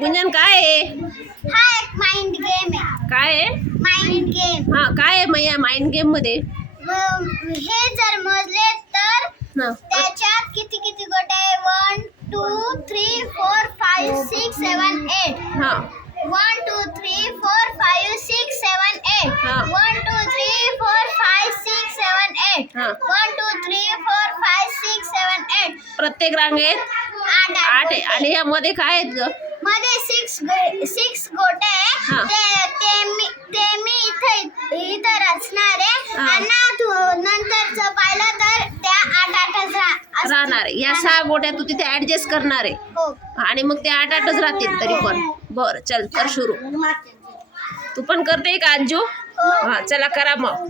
गुंजन काय आहे? हा एक माइंड गेम आहे. काय आहे? Mind game. हा काय आहे मग या माइंड गेम मध्ये? हे जर मोजले तर त्याच्यात किती किती गोटे आहे? 1 2 3 4 5 6 7 8. हा 1 2 3 4 5 6 7 8. हा 1 2 3 4 5 6 7 8. हा 1 2 3 4 5 6 7 8. प्रत्येक रांगेत 8 आहे आणि यामध्ये काय आहेत ग? मध्ये 6 गोटे हा. ते मी इथं रचणार आहे. हा. आणि नंतरचं पाहिलं तर त्या 8 राहणार आहे. या 6 गोट्या तू तिथे ऍडजस्ट करणार आहे हो. आणि मग ते 8 राहतील तरी पण. बरं चल कर सुरू. तू पण करते का अंजू? हा चला करा मग.